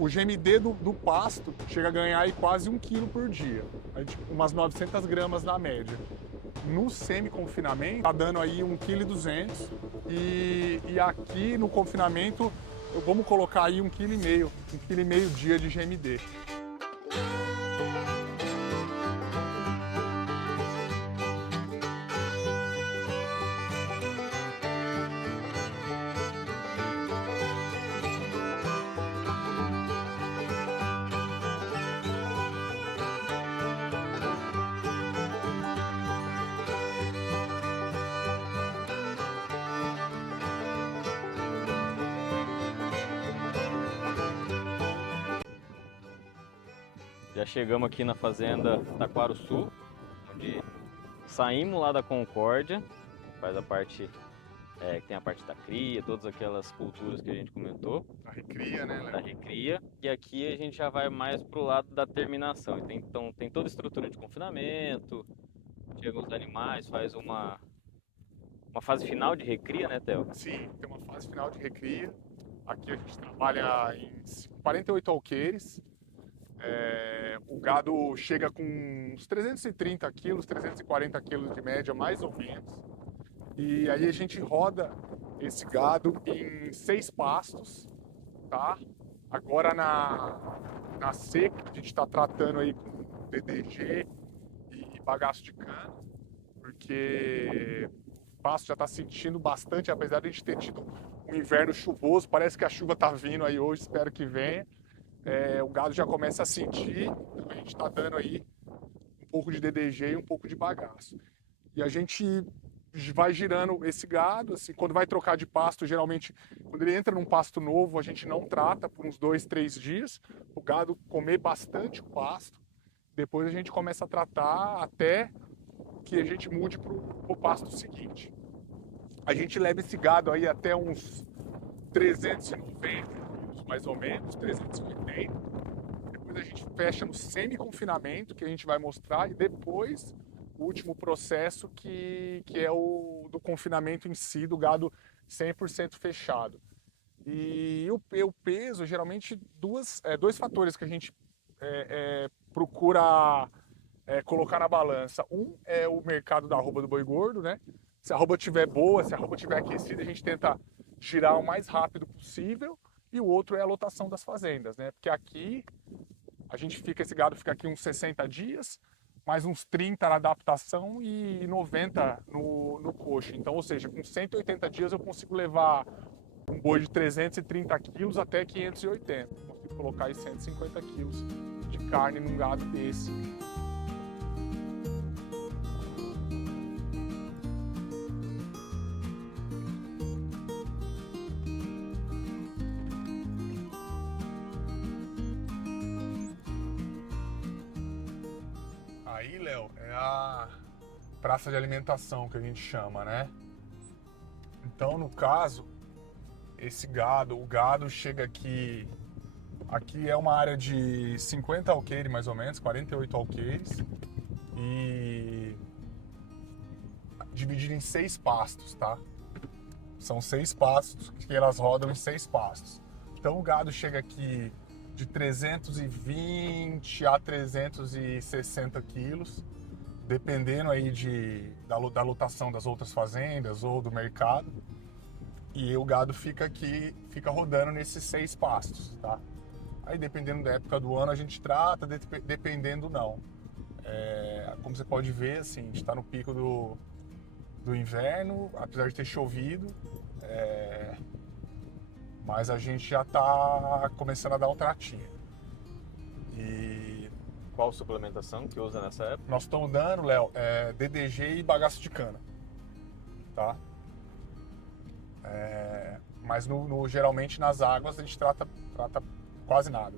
O GMD do pasto chega a ganhar aí quase 1 quilo por dia, umas 900 gramas na média. No semi-confinamento tá dando aí 1,2 kg e aqui no confinamento vamos colocar aí 1,5 kg dia de GMD. Já chegamos aqui na fazenda Taquaruçu, onde saímos lá da Concórdia, faz a parte, que tem a parte da cria, todas aquelas culturas que a gente comentou. A recria, né, Léo? Da recria, e aqui a gente já vai mais pro lado da terminação. Então tem toda a estrutura de confinamento, chegam os animais, faz uma fase final de recria, né, Theo? Sim, tem uma fase final de recria. Aqui a gente trabalha em 48 alqueires. O gado chega com uns 330 quilos, 340 quilos de média, mais ou menos. E aí a gente roda esse gado em 6 pastos, tá? Agora na seca, a gente está tratando aí com DDG e bagaço de cana, porque o pasto já está sentindo bastante, apesar de a gente ter tido um inverno chuvoso, parece que a chuva está vindo aí hoje, espero que venha. O gado já começa a sentir, então a gente está dando aí um pouco de DDG e um pouco de bagaço. E a gente vai girando esse gado, assim, quando vai trocar de pasto, geralmente, quando ele entra num pasto novo, a gente não trata por uns 2, 3 dias, o gado comer bastante o pasto, depois a gente começa a tratar até que a gente mude para o pasto seguinte. A gente leva esse gado aí até uns 390, mais ou menos, 380. Depois a gente fecha no semi-confinamento, que a gente vai mostrar, e depois o último processo, que é o do confinamento em si, do gado 100% fechado. E o peso, geralmente, dois fatores que a gente procura colocar na balança. Um é o mercado da arroba do boi gordo, né? Se a arroba estiver boa, se a arroba estiver aquecida, a gente tenta girar o mais rápido possível. E o outro é a lotação das fazendas, né? Porque aqui esse gado fica aqui uns 60 dias, mais uns 30 na adaptação e 90 no coxo. Então, ou seja, com 180 dias eu consigo levar um boi de 330 quilos até 580. Consigo colocar aí 150 quilos de carne num gado desse. Aí, Léo, é a praça de alimentação que a gente chama, né? Então, no caso, o gado chega aqui é uma área de 50 alqueires, mais ou menos, 48 alqueires, e dividido em 6 pastos, tá? São 6 pastos que elas rodam em 6 pastos. Então, o gado chega aqui de 320 a 360 quilos, dependendo aí da lotação das outras fazendas ou do mercado. E o gado fica rodando nesses 6 pastos, tá? Aí, dependendo da época do ano, a gente trata, dependendo não. Como você pode ver, assim, a gente está no pico do inverno, apesar de ter chovido, mas a gente já está começando a dar um tratinho. E qual suplementação que usa nessa época? Nós estamos dando, Léo, DDG e bagaço de cana, tá? Mas geralmente nas águas a gente trata quase nada.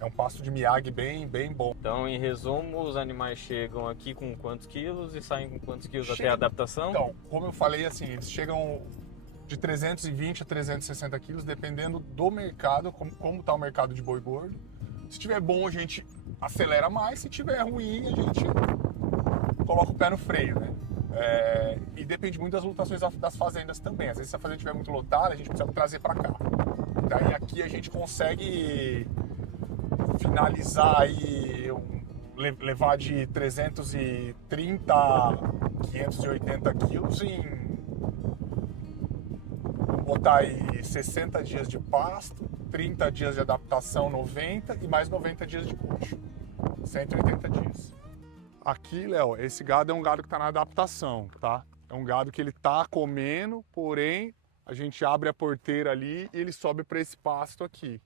É um pasto de Miyagi bem bom. Então, em resumo, os animais chegam aqui com quantos quilos e saem com quantos quilos até a adaptação? Então, como eu falei, assim, eles chegam de 320 a 360 quilos, dependendo do mercado, como está o mercado de boi gordo. Se tiver bom, a gente acelera mais. Se tiver ruim, a gente coloca o pé no freio, né? E depende muito das lotações das fazendas também. Às vezes, se a fazenda estiver muito lotada, a gente precisa trazer para cá. Daí aqui a gente consegue finalizar aí, levar de 330 a 580 quilos em, vamos botar aí 60 dias de pasto, 30 dias de adaptação, 90 e mais 90 dias de coxo, 180 dias. Aqui, Léo, esse gado é um gado que está na adaptação, tá? É um gado que ele tá comendo, porém a gente abre a porteira ali e ele sobe para esse pasto aqui.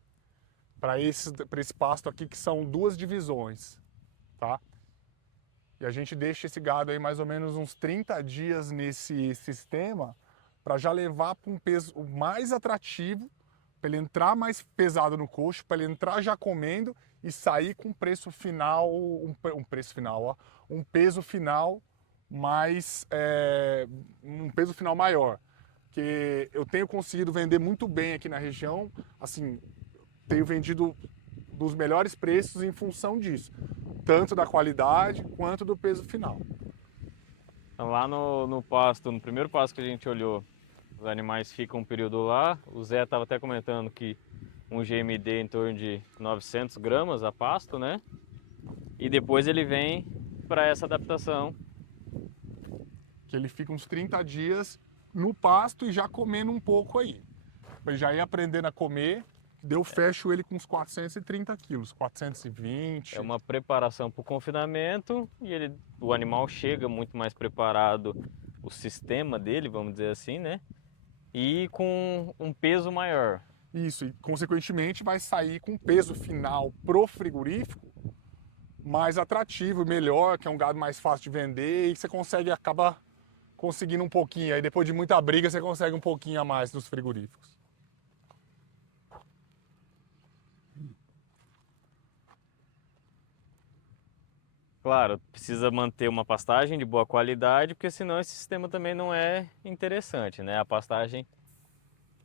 Para esse pasto aqui que são duas divisões, tá? E a gente deixa esse gado aí mais ou menos uns 30 dias nesse sistema para já levar para um peso mais atrativo, para ele entrar mais pesado no coxo, para ele entrar já comendo e sair com um preço final, um peso final mais, um peso final maior. Que eu tenho conseguido vender muito bem aqui na região, assim, tenho vendido dos melhores preços em função disso, tanto da qualidade quanto do peso final. Então, lá no pasto, no primeiro pasto que a gente olhou, os animais ficam um período lá. O Zé estava até comentando que um GMD em torno de 900 gramas a pasto, né? E depois ele vem para essa adaptação. Que ele fica uns 30 dias no pasto e já comendo um pouco aí. Ele já ia aprendendo a comer, eu fecho ele com uns 430 quilos, 420. É uma preparação para o confinamento e o animal chega muito mais preparado, o sistema dele, vamos dizer assim, né? E com um peso maior. Isso, e consequentemente vai sair com um peso final pro frigorífico mais atrativo, melhor, que é um gado mais fácil de vender e você acaba conseguindo um pouquinho. Aí depois de muita briga você consegue um pouquinho a mais nos frigoríficos. Claro, precisa manter uma pastagem de boa qualidade, porque senão esse sistema também não é interessante, né? A pastagem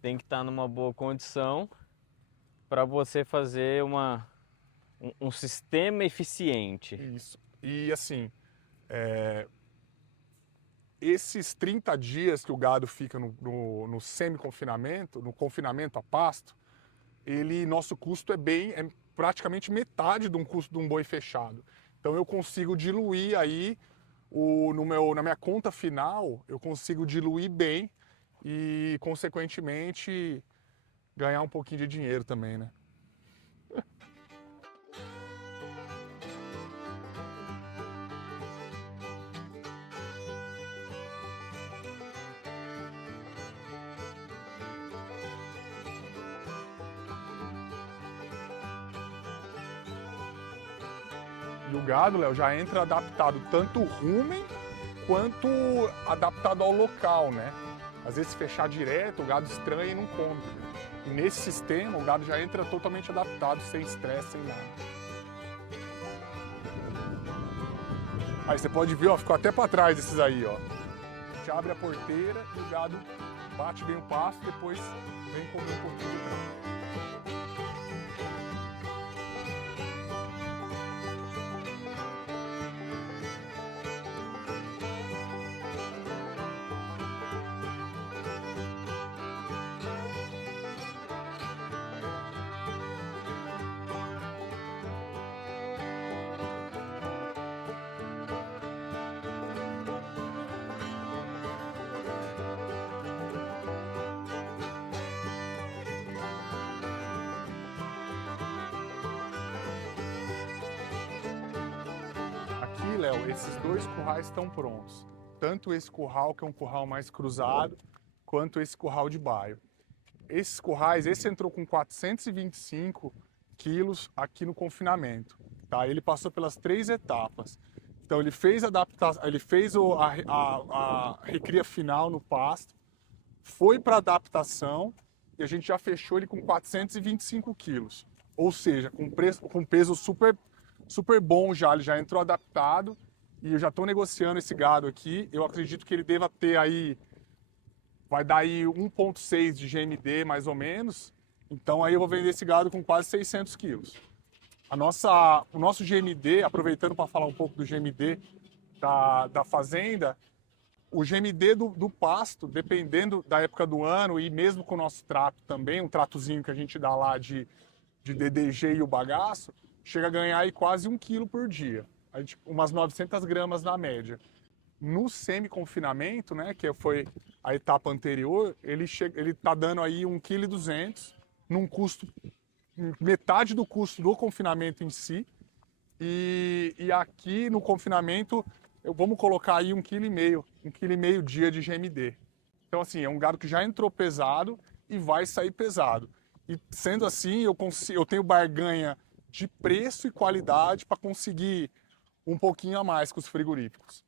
tem que estar numa boa condição para você fazer um sistema eficiente. Isso. E assim, esses 30 dias que o gado fica no semi-confinamento, no confinamento a pasto, nosso custo é praticamente metade de um custo de um boi fechado. Então eu consigo diluir aí, na minha conta final, eu consigo diluir bem e, consequentemente, ganhar um pouquinho de dinheiro também, né? E o gado, Léo, já entra adaptado tanto o rumen quanto adaptado ao local, né? Às vezes, se fechar direto, o gado estranha e não come. E nesse sistema, o gado já entra totalmente adaptado, sem estresse, sem nada. Aí você pode ver, ó, ficou até para trás esses aí, ó. A gente abre a porteira e o gado bate bem o pasto, depois vem comer um pouquinho de grão. Léo, esses dois currais estão prontos. Tanto esse curral, que é um curral mais cruzado, quanto esse curral de baio. Esses currais, esse entrou com 425 quilos aqui no confinamento. Tá? Ele passou pelas 3 etapas. Então ele fez a recria final no pasto, foi para adaptação e a gente já fechou ele com 425 quilos. Ou seja, com peso super bom já, ele já entrou adaptado e eu já estou negociando esse gado aqui. Eu acredito que ele deva ter aí, vai dar aí 1,6 de GMD mais ou menos. Então aí eu vou vender esse gado com quase 600 quilos. O nosso GMD, aproveitando para falar um pouco do GMD da fazenda, O GMD do pasto, dependendo da época do ano e mesmo com o nosso trato também, um tratozinho que a gente dá lá de DDG e o bagaço, chega a ganhar aí quase 1 quilo por dia. A gente, umas 900 gramas na média. No semi-confinamento, né, que foi a etapa anterior, ele tá dando aí 1,2 kg num custo, metade do custo do confinamento em si. E aqui no confinamento, vamos colocar aí 1,5 kg dia de GMD. Então assim, é um gado que já entrou pesado e vai sair pesado. E sendo assim, eu tenho barganha de preço e qualidade para conseguir um pouquinho a mais com os frigoríficos.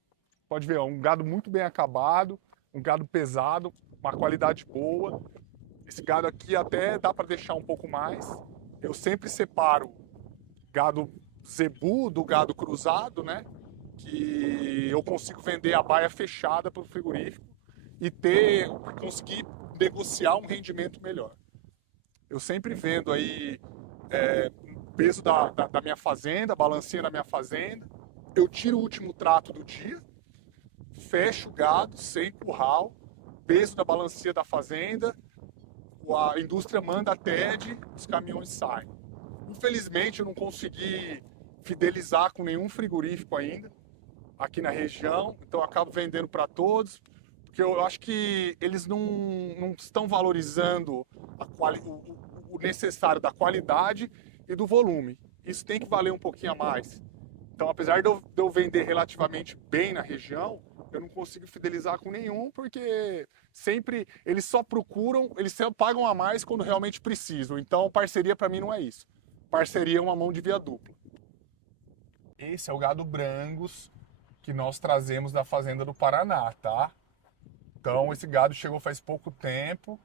Pode ver, é um gado muito bem acabado, um gado pesado, uma qualidade boa. Esse gado aqui até dá para deixar um pouco mais. Eu sempre separo gado zebu do gado cruzado, né? Que eu consigo vender a baia fechada para o frigorífico e conseguir negociar um rendimento melhor. Eu sempre vendo aí peso da minha fazenda, balancinha da minha fazenda. Eu tiro o último trato do dia, fecho o gado sem curral, peso da balancia da fazenda, a indústria manda a TED, os caminhões saem. Infelizmente eu não consegui fidelizar com nenhum frigorífico ainda aqui na região, então eu acabo vendendo para todos, porque eu acho que eles não estão valorizando o necessário da qualidade e do volume. Isso tem que valer um pouquinho a mais. Então, apesar de eu vender relativamente bem na região, eu não consigo fidelizar com nenhum, porque sempre eles só pagam a mais quando realmente precisam. Então, parceria para mim não é isso. Parceria é uma mão de via dupla. Esse é o gado Brangus que nós trazemos da fazenda do Paraná, tá? Então, esse gado chegou faz pouco tempo.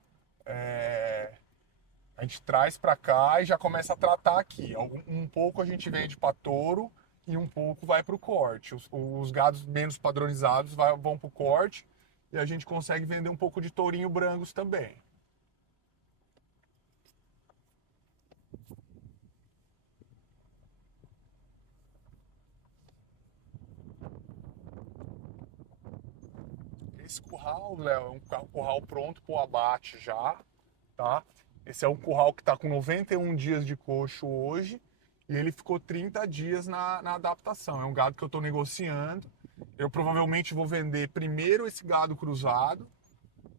A gente traz para cá e já começa a tratar aqui. Um pouco a gente vende para touro e um pouco vai para o corte. Os gados menos padronizados vão para o corte e a gente consegue vender um pouco de tourinho Brangus também. Esse curral, Léo, é um curral pronto para o abate já, tá? Esse é um curral que está com 91 dias de coxo hoje e ele ficou 30 dias na adaptação. É um gado que eu estou negociando. Eu provavelmente vou vender primeiro esse gado cruzado,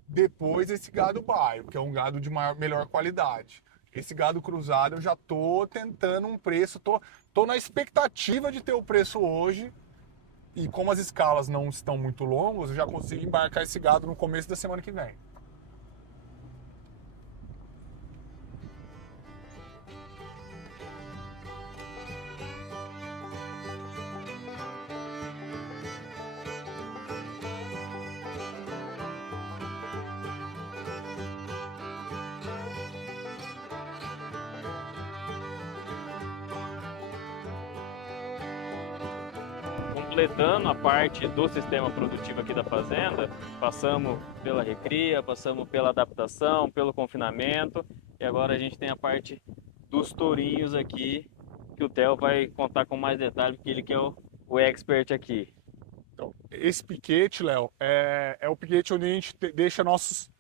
depois esse gado baio, que é um gado de melhor qualidade. Esse gado cruzado eu já estou tentando um preço, tô na expectativa de ter o preço hoje. E como as escalas não estão muito longas, eu já consigo embarcar esse gado no começo da semana que vem. Completando a parte do sistema produtivo aqui da fazenda, passamos pela recria, passamos pela adaptação, pelo confinamento e agora a gente tem a parte dos tourinhos aqui, que o Theo vai contar com mais detalhes, porque ele que é o expert aqui. Então, esse piquete, Léo, é o piquete onde a gente deixa nossos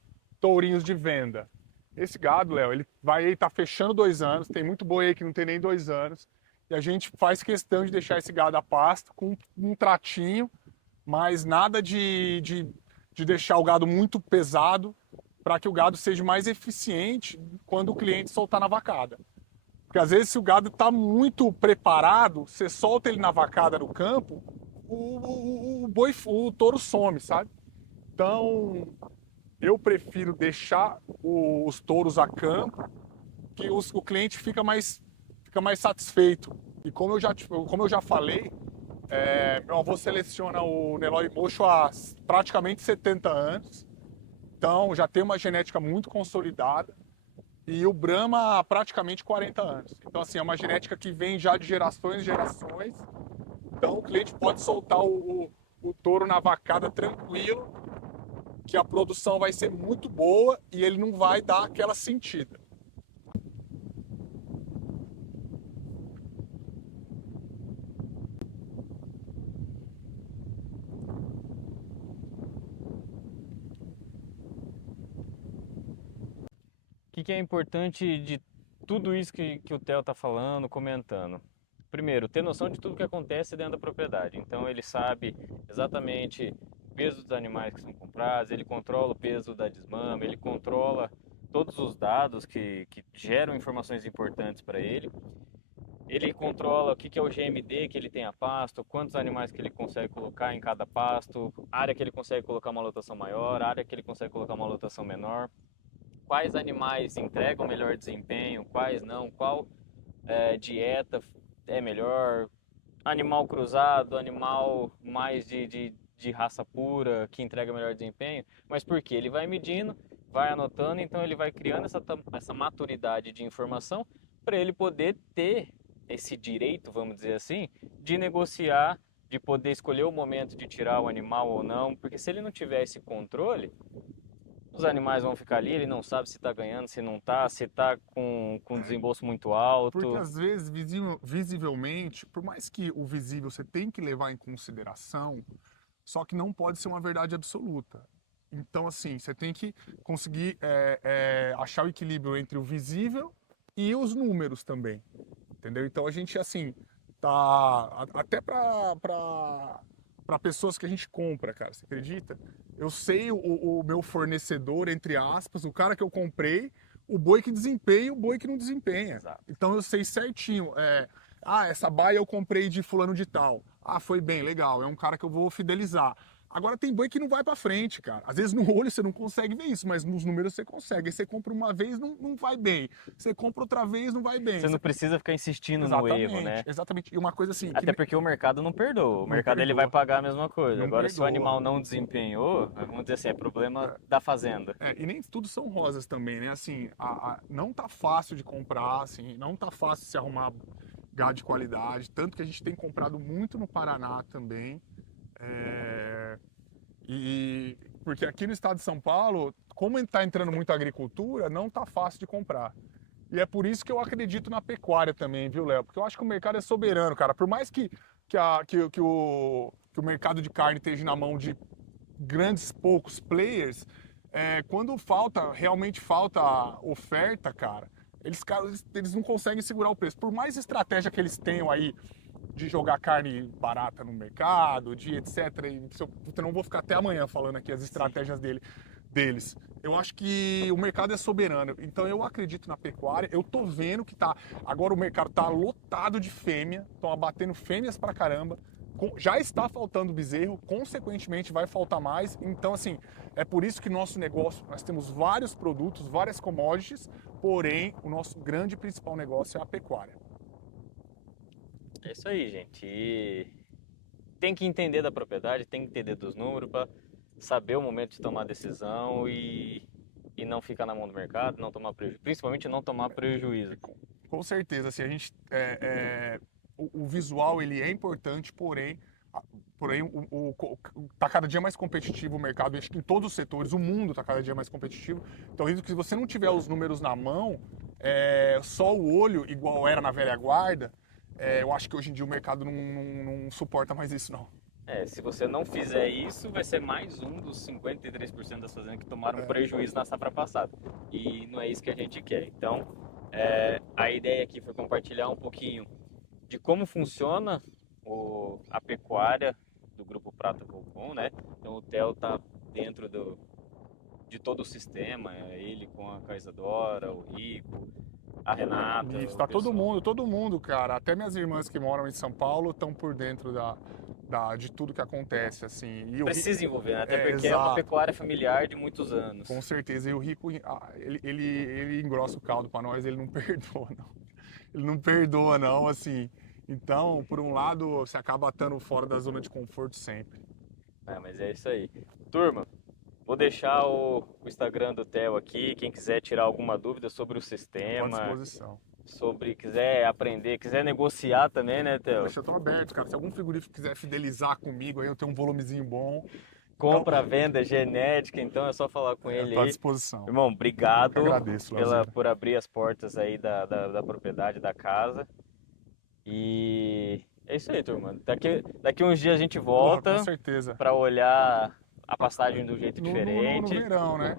tourinhos de venda. Esse gado, Léo, ele tá fechando 2 anos, tem muito boi aí que não tem nem 2 anos. E a gente faz questão de deixar esse gado a pasto com um tratinho, mas nada de deixar o gado muito pesado para que o gado seja mais eficiente quando o cliente soltar na vacada. Porque às vezes se o gado está muito preparado, você solta ele na vacada no campo, o touro some, sabe? Então eu prefiro deixar os touros a campo, que o cliente fica mais satisfeito. E como eu já falei, meu avô seleciona o Nelore Mocho há praticamente 70 anos. Então já tem uma genética muito consolidada. E o Brahma há praticamente 40 anos. Então assim, é uma genética que vem já de gerações e gerações. Então o cliente pode soltar o touro na vacada tranquilo, que a produção vai ser muito boa e ele não vai dar aquela sentida. que é importante de tudo isso que o Theo está falando, comentando? Primeiro, ter noção de tudo que acontece dentro da propriedade. Então ele sabe exatamente o peso dos animais que são comprados, ele controla o peso da desmama, ele controla todos os dados que geram informações importantes para ele. Ele controla o que é o GMD que ele tem a pasto, quantos animais que ele consegue colocar em cada pasto, área que ele consegue colocar uma lotação maior, área que ele consegue colocar uma lotação menor, quais animais entregam melhor desempenho, quais não, qual dieta é melhor, animal cruzado, animal mais de raça pura que entrega melhor desempenho. Mas por quê? Ele vai medindo, vai anotando, então ele vai criando essa maturidade de informação para ele poder ter esse direito, vamos dizer assim, de negociar, de poder escolher o momento de tirar o animal ou não, porque se ele não tiver esse controle, os animais vão ficar ali, ele não sabe se está ganhando, se não está, se está com desembolso muito alto. Porque às vezes, visivelmente, por mais que o visível você tem que levar em consideração, só que não pode ser uma verdade absoluta. Então, assim, você tem que conseguir achar o equilíbrio entre o visível e os números também. Entendeu? Então a gente, assim, tá. Até para pessoas que a gente compra, cara, você acredita? Eu sei o meu fornecedor, entre aspas, o cara que eu comprei, o boi que desempenha e o boi que não desempenha. Exato. Então eu sei certinho. Essa baia eu comprei de fulano de tal. Ah, foi bem, legal. É um cara que eu vou fidelizar. Agora tem boi que não vai pra frente, cara. Às vezes no olho você não consegue ver isso, mas nos números você consegue. Aí você compra uma vez, não vai bem. Você compra outra vez, não vai bem. Você não precisa ficar insistindo Exatamente, no erro, né? Exatamente. E uma coisa assim... Até porque o mercado não perdoa. O mercado ele vai pagar a mesma coisa. Agora, se o animal não desempenhou, vamos dizer assim, é problema da fazenda. E nem tudo são rosas também, né? Assim, não tá fácil de comprar, assim, não tá fácil se arrumar gado de qualidade. Tanto que a gente tem comprado muito no Paraná também. Porque aqui no estado de São Paulo, como está entrando muito a agricultura, não está fácil de comprar. E é por isso que eu acredito na pecuária também, viu, Léo? Porque eu acho que o mercado é soberano, cara. Por mais que o mercado de carne esteja na mão de grandes poucos players, quando realmente falta oferta, cara, eles não conseguem segurar o preço. Por mais estratégia que eles tenham aí de jogar carne barata no mercado, de etc. Eu não vou ficar até amanhã falando aqui as estratégias deles. Eu acho que o mercado é soberano. Então eu acredito na pecuária. Eu tô vendo que agora o mercado tá lotado de fêmea, estão abatendo fêmeas pra caramba. Já está faltando bezerro, consequentemente vai faltar mais. Então, assim, é por isso que nosso negócio, nós temos vários produtos, várias commodities, porém, o nosso grande e principal negócio é a pecuária. É isso aí, gente. E tem que entender da propriedade, tem que entender dos números para saber o momento de tomar decisão e não ficar na mão do mercado, não tomar prejuízo, principalmente não tomar prejuízo. Com certeza, assim, a gente o visual ele é importante, porém tá cada dia mais competitivo o mercado, acho que em todos os setores, o mundo tá cada dia mais competitivo. Então, eu acredito que se você não tiver os números na mão, só o olho, igual era na velha guarda, eu acho que hoje em dia o mercado não suporta mais isso, não. Se você não fizer isso, vai ser mais um dos 53% das fazendas que tomaram prejuízo na safra passada. E não é isso que a gente quer. Então, a ideia aqui foi compartilhar um pouquinho de como funciona a pecuária do Grupo Prata Volcom, né? Então, o Theo está dentro de todo o sistema, ele com a Isadora, o Rico, a Renata. Isso, tá todo mundo, cara. Até minhas irmãs que moram em São Paulo estão por dentro de tudo que acontece, assim. Precisa envolver, né? Até porque é uma pecuária familiar de muitos anos. Com certeza. E o Rico, ele engrossa o caldo para nós, ele não perdoa, não. Ele não perdoa, não, assim. Então, por um lado, você acaba estando fora da zona de conforto sempre. Mas é isso aí. Turma, vou deixar o Instagram do Theo aqui. Quem quiser tirar alguma dúvida sobre o sistema, à disposição. Quiser aprender, quiser negociar também, né, Theo? Eu tô aberto, cara. Se algum frigorífico quiser fidelizar comigo, aí eu tenho um volumezinho bom. Compra, venda, genética, então é só falar com ele aí. Tô à disposição. Irmão, obrigado agradeço, por abrir as portas aí da propriedade, da casa. E é isso aí, turma. Daqui uns dias a gente volta com certeza. Para olhar a pastagem do jeito diferente. No verão, né?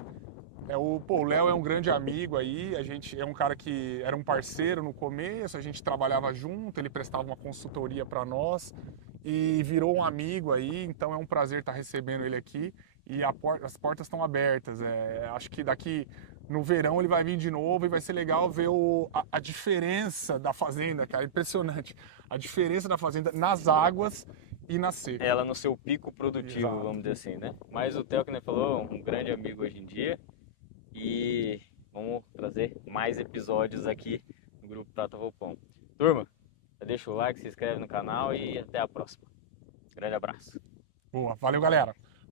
O Léo é um grande amigo aí, a gente é um cara que era um parceiro no começo, a gente trabalhava junto, ele prestava uma consultoria para nós e virou um amigo aí, então é um prazer estar recebendo ele aqui e as portas estão abertas. Acho que daqui no verão ele vai vir de novo e vai ser legal ver a diferença da fazenda, cara, impressionante. A diferença da fazenda nas águas e na seca. Ela no seu pico produtivo, Exato. vamos dizer assim, né? Mas o Theo, que nem falou, um grande amigo hoje em dia. E vamos trazer mais episódios aqui no Grupo Prata Roupão. Turma, deixa o like, se inscreve no canal e até a próxima. Grande abraço. Boa, valeu galera!